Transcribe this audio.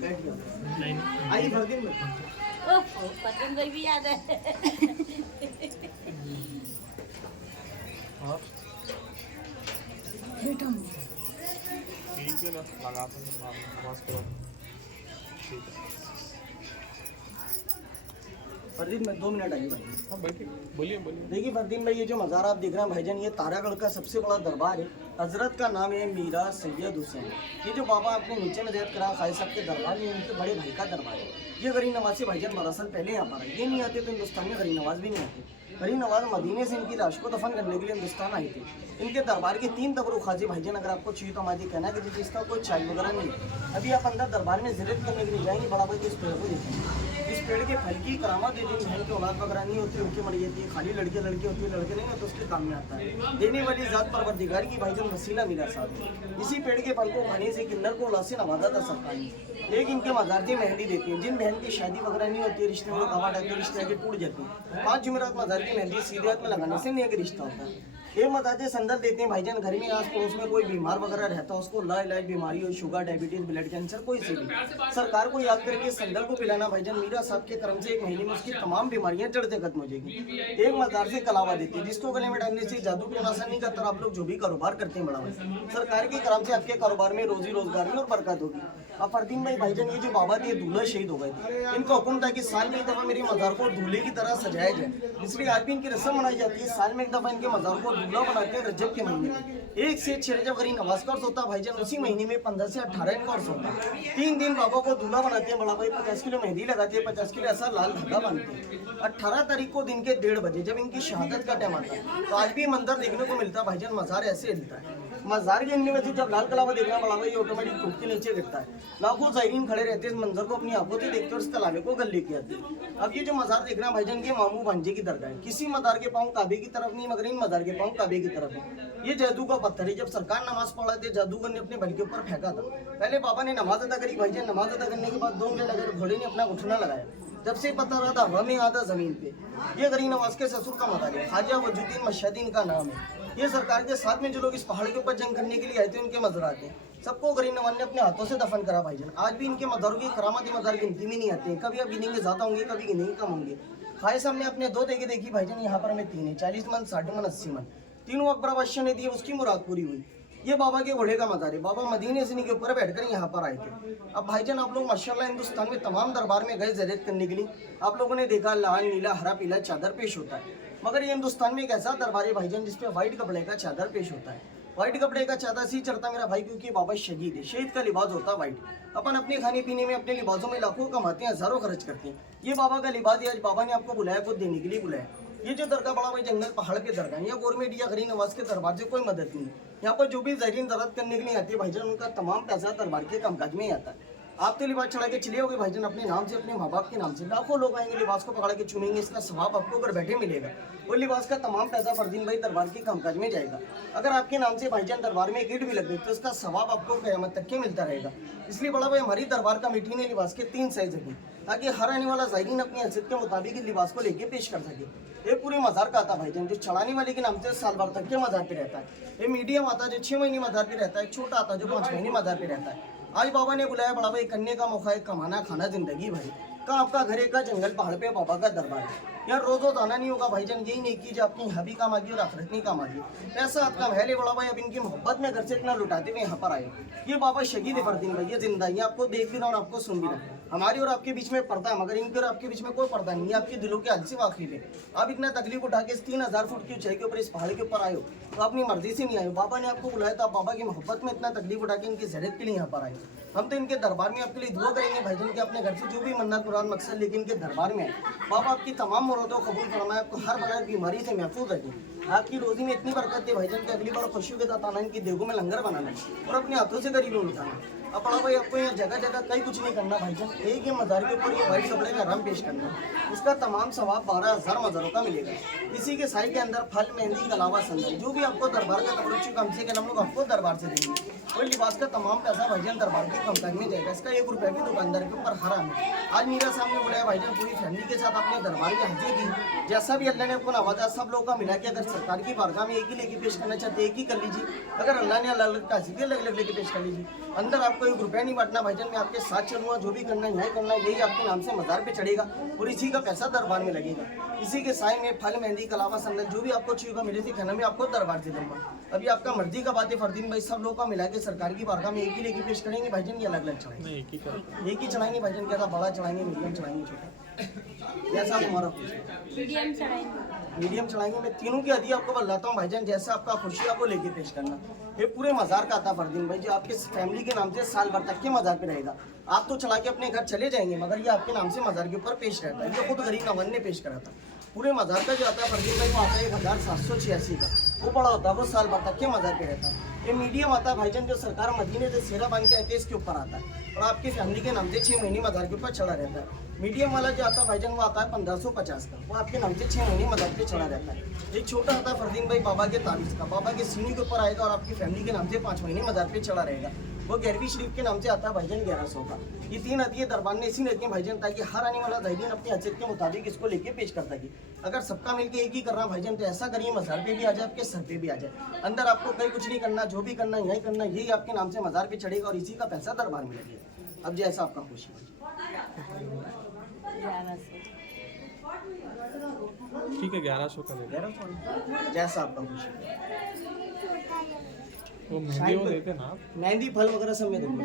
बैठ गया आई फरदीन में ओहो पतंग भाई भी याद है। और बेटा ठीक है ना, लगाते हैं नमाज के बाद। ठीक है, फरदीन में 2 मिनट आइए भाई। हाँ बैठिए, बोलिए बोलिए। देखिए फरदीन भाई, ये जो मज़ार आप देख रहे हैं भाईजान, ये तारागढ़ का सबसे बड़ा दरबार है। हजरत का नाम है मीरा सैयद हुसैन। ये जो बाबा आपने नीचे में ज़ैद करा खाई साहब के दरबार में, उनके बड़े भाई का दरबार है। ये गरीब नवाज से भाईजान 12 साल पहले यहाँ पर आए। ये नहीं आते तो हिंदुस्तान में गरीब नवाज भी नहीं आते। गरीब नवाज मदीने से इनकी लाश को दफन करने के लिए हिंदुस्तान आए थे। इनके दरबार के 3 तबरू खाजी भाईजान, अगर आपको चाहिए तो हमारी कहना कि जी इसका कोई चाय वगैरह नहीं है। अभी आप अंदर दरबार में जियारत करने के लिए जाएंगे, बड़ा भाई इस पेड़ को देखेंगे। इस पेड़ के फल की करामत है। जिन बहन की औलाद वगैरह नहीं होती उनकी मर जाती है। खाली लड़के लड़के होती है, लड़के नहीं तो उसके काम में आता है। देने वाली जात परवरदिगार की भाईजान वसीला मिला साथ है। इसी पेड़ के फल को खाने से किन्नर को औलाद से नवाजा था सरकार ने। एक इनके मजार से मेहंदी देती है। जिन बहन की शादी वगैरह नहीं होती है, रिश्ते में गवा डालते हैं, रिश्ते आगे टूट जाती है। 5 जुमेरात मजार की मेहंदी सीधे हाथ में लगाने से नहीं एक रिश्ता होता है। ये मजाजे संदल देते हैं भाईजान। घर में आस पड़ोस में कोई बीमार वगैरह रहता है, उसको लाइलाज बीमारी हो, शुगर, डायबिटीज, ब्लड कैंसर, कोई सी भी, सरकार को याद करके संदल को पिलाना भाईजान। मीरा साहब के कर्म से 1 महीने में उसकी तमाम बीमारियां जड़ से खत्म हो जाएगी। एक मजार से कलावा देती है, जिसको गले में डालने से जादू टोना असर नहीं करता। आप लोग जो भी कारोबार करते हैं बड़ा भाई, सरकार के कर्म से आपके कारोबार में रोजी रोजगार में और बरकत होगी। अब फरदीन भाई भाईजान, ये जो बाबा थे दूल्हा शहीद हो गए थे। इनका हुक्म था कि साल में एक दफा मेरे मजार को दूल्हे की तरह सजाया जाए, इसलिए आज भी इनकी रस्म मनाई जाती है। साल में एक दफा इनके मजार को दूल्हा बनाते हैं। रजब के महीने में 1 से 6 रजब गरीब नवाज का अर्स होता है भाईजान। उसी महीने में 15 से 18 इनका अर्स होता है। 3 दिन बाबा को दूल्हा बनाते हैं। बड़ा भाई 50 किलो मेहंदी लगाते हैं, 50 किलो ऐसा लाल धागा बांधते हैं। 18 तारीख को दिन के 1:30 बजे जब इनकी शहादत का टाइम आता है, तो आज भी मंदिर देखने को मिलता है भाईजान। मजार ऐसे हिलता है। मजार के हिलने में से जब लाल कलावा देखना बड़ा भाई ऑटोमेटिक टूट के नीचे गिरता है। लाखों ज़ायरीन खड़े रहते हैं, इस मंजर को अपनी आंखों से देखते हैं और इस कलावे को गले के आते हैं। अब ये जो मजार देख रहे हैं भाईजान, के मामू भांजे की दरगाह है। किसी मजार के पाँव काबे की तरफ नहीं, मगर इन मजार के पाँव काबे की तरफ है। ये जादू का पत्थर है। जब सरकार नमाज पढ़ा थे, जादूगर ने अपने बल के ऊपर फेंका था। पहले बाबा ने नमाज अदा करी भाईजान। नमाज अदा करने के बाद 2 मिनट अगर घोड़े ने अपना घुटना लगाया, जब से पता रहा था हवा में आधा जमीन पे। ये गरीब नवाज के ससुर का मजार है। ख्वाजा वजुद्दीन मशहदीन का नाम है। ये सरकार के साथ में जो लोग इस पहाड़ के ऊपर जंग करने के लिए आए थे, उनके मज़ारात थे। सबको गरीब नवाज ने अपने हाथों से दफन करा भाईजान। आज भी इनके मज़ारों की करामती मज़ार गिनती में नहीं आते हैं। कभी आप गिनेंगे ज़्यादा होंगे, कभी गिनेंगे कम होंगे। खाए साहब ने अपने 2 देखे देखी भाईजान। यहाँ पर हमें 3 है, 40 मन, 60 मन, 80 मन। तीनों अकबर बादशाह ने दिए, उसकी मुराद पूरी हुई। ये बाबा के घोड़े का मज़ार है। बाबा मदीने से के ऊपर बैठकर यहाँ पर आए थे। अब भाईजान आप लोग माशाल्लाह हिंदुस्तान में तमाम दरबार में गए ज़ियारत करने के लिए, आप लोगों ने देखा लाल, नीला, हरा, पीला चादर पेश होता है। मगर ये हिंदुस्तान में एक ऐसा दरबार है भाईजान जिसपे व्हाइट कपड़े का चादर पेश होता है। व्हाइट कपड़े का चादर सी चढ़ता मेरा भाई, क्योंकि बाबा शहीद है। शहीद का लिबास होता है व्हाइट। अपन अपने खाने पीने में, अपने लिबासों में लाखों कमाते हैं, हजारों खर्च करते हैं। ये बाबा का लिबास है। आज बाबा ने आपको बुलाया, खुद देने के लिए बुलाया। ये जो दरगाह बड़ा भाई जंगल पहाड़ पे दरगाह है, या गवर्नमेंट या गरीब नवाज के दरबार से कोई मदद नहीं। यहाँ पर जो भी ज़ायरीन ज़ियारत करने के लिए आती है भाईजान, उनका तमाम पैसा दरबार के कामकाज में ही आता है। आप तो लिबास चढ़ा के चले होगे भाईजान अपने नाम से, अपने माँ बाप के नाम से। लाखों लोग आएंगे, लिबास को पकड़ के चुमेंगे, इसका सवाब आपको घर बैठे मिलेगा। और लिबास का तमाम पैसा फरदीन भाई दरबार के कामकाज में जाएगा। अगर आपके नाम से भाईजान दरबार में एक ईंट भी लग गई तो इसका सवाब आपको क़यामत तक के मिलता रहेगा। इसलिए बड़ा भाई हमारी दरबार कमेटी ने लिबास के 3 साइज रखे, ताकि हर आने वाला ज़ायरीन अपनी हैसियत के मुताबिक इस लिबास को लेके पेश कर सके। ये पूरे मज़ार का आता भाईजान, जो चढ़ाने वाले के नाम से साल भर तक के मज़ार पे रहता है। ये मीडियम आता जो 6 महीने मज़ार पे रहता है, छोटा आता जो 5 महीने मज़ार पे रहता है। आज बाबा ने बुलाया बड़ा भाई, करने का मौका है, कमाना खाना जिंदगी भर का। आपका घरे का जंगल पहाड़ पे बाबा का दरबार है। यार रोज आना नहीं होगा भाईजान। यही नहीं की जो आपकी यहाँ भी काम आ गई और आखिरत नहीं काम आ गई। पैसा आपका महल बड़ा भाई। अब इनकी मोहब्बत में घर से इतना लुटाते हुए यहाँ पर आए। ये बाबा शहीद है फरदीन भाई, ये जिंदा है। आपको देख भी रहा हूँ और आपको सुन भी रहा हूँ। हमारी और आपके बीच में पर्दा है, मगर इनके और आपके बीच में कोई पर्दा नहीं है। आपके दिलों के हाल से वाकिफ है। आप इतना तकलीफ उठा के इस 3000 फुट की ऊंचाई के ऊपर, इस पहाड़ के ऊपर आए हो, तो अपनी मर्जी से नहीं आए हो। बाबा ने आपको बुलाया था, बाबा की मोहब्बत में इतना तकलीफ उठा के इनकी ज़ियारत के लिए यहाँ पर आए। हम तो इनके दरबार में आपके लिए दुआ करेंगे भाईजान कि अपने घर से जो भी मन्नत मुराद मकसद लेके इनके दरबार में आए, बाबा आपकी तमाम मुरादों को कबूल फरमाए, आपको हर बगैर बीमारी से महफूज रखें। आपकी रोजी में इतनी बरकत है भाईजान कि अगली बार खुशियों के साथ आना, इनकी देगों में लंगर बनाना और अपने हाथों से गरीबों में उठाना। अब बड़ा भाई आपको यहाँ जगह जगह कहीं कुछ नहीं करना भाईजान। एक ही मज़ार के ऊपर ये व्हाइट कपड़े का रंग पेश करना है। इसका तमाम सवाब 12,000 मज़ारों का मिलेगा। इसी के साई के अंदर फल, मेहंदी, कलावा, संदल, जो भी आपको दरबार का तबरुक कम से कम लोग आपको दरबार से देंगे। और लिबास का तमाम पैसा भाईजान दरबार के कामकाज में जाएगा। इसका 1 रुपये भी दुकानदार के ऊपर हराम है। आज मीरा साहब ने बुलाया भाईजान, पूरी फैमिली के साथ अपने दरबार में हाजिर दी। जैसा भी अल्लाह ने आपको नवाजा, सब लोगों का मिला के अगर सरकार की बारगाह में एक ही लेके पेश करना चाहते हैं एक ही कर लीजिए, अगर अल्लाह ने अलग अलग तासीर अलग अलग लेके पेश कर लीजिए। अंदर आपको 1 रुपया नहीं बांटना भाईजान, मैं आपके साथ चलूँगा, जो भी करना है यही करना है, यही आपके नाम से मज़ार पे चढ़ेगा और इसी का पैसा दरबार में लगेगा। इसी के साय में फल, मेहंदी, कलावा, संदल जो भी आपको चाहिए मेरे से खाना में आपको दरबार से दूंगा। अभी आपका मर्जी का बात है फरदीन भाई, सब लोगों का मिला के सरकार की बारगाह में एक ही लेके पेश करेंगे भाईजान, ये अलग अलग चढ़ाएंगे? नहीं, एक ही कर। एक ही चढ़ाएंगे भाईजान, क्या था बड़ा चढ़ाएंगे, मीडियम चढ़ाएंगे, छोटा जैसा हमारा खुश है। मीडियम चढ़ाएंगे। मीडियम चढ़ाएंगे। मैं तीनों की हदिया आपको बतलाता हूँ भाईजान, जैसा आपका खुशी है आपको लेके पेश करना। ये पूरे मज़ार का आता फरदीन भाई, जो आपके फैमिली के नाम से साल भर तक के मज़ार पे रहेगा। आप तो चला के अपने घर चले जाएंगे, मगर ये आपके नाम से मज़ार के ऊपर पेश रहता है। ये खुद गरीब नवाज ने पेश करा था। पूरे मज़ार का जो आता है फरदीन भाई, वो आता है 1786 का, वो बड़ा होता है, वो साल भर तक के मज़ार पे रहता है। ये मीडियम आता है भाईजान, जो सरकार मदीने से सेरा बांध के आते हैं, इसके ऊपर आता है और आपकी फैमिली के नाम से 6 महीने मज़ार के ऊपर चढ़ा रहता है। मीडियम वाला जो आता है भाईजान, वो आता है 1550 का, वो आपके नाम से 6 महीने मज़ार पे चढ़ा रहता है। एक छोटा आता है फरदीन भाई बाबा के ताबीज़ का, बाबा के सीने के ऊपर आएगा और आपकी फैमिली के नाम से 5 महीने मज़ार पे चढ़ा रहेगा, वो 11वीं शरीफ के नाम से आता है भाईजान 1100 का। ये 3 हदिये दरबार ने इसी रखी भाईजान, ताकि हर आने वाला ज़ाहिरीन अपनी हैसियत के मुताबिक इसको लेके पेश कर सके। अगर सबका मिलके एक ही कर रहा भाईजान, तो ऐसा करिए मज़ार पे भी आ जाए, आपके सर पे भी आ जाए। अंदर आपको कहीं कुछ नहीं करना, जो भी करना यही करना, यही आपके नाम से मज़ार पे चढ़ेगा और इसी का पैसा दरबार में लगेगा। अब जैसा आपका खुशी है। 1100। ठीक है, 1100 का ले लो। 1100 जैसा आपका खुशी है। वो मेहंदी वो देते ना आप? मेहंदी फल वगैरह सब में दूंगा।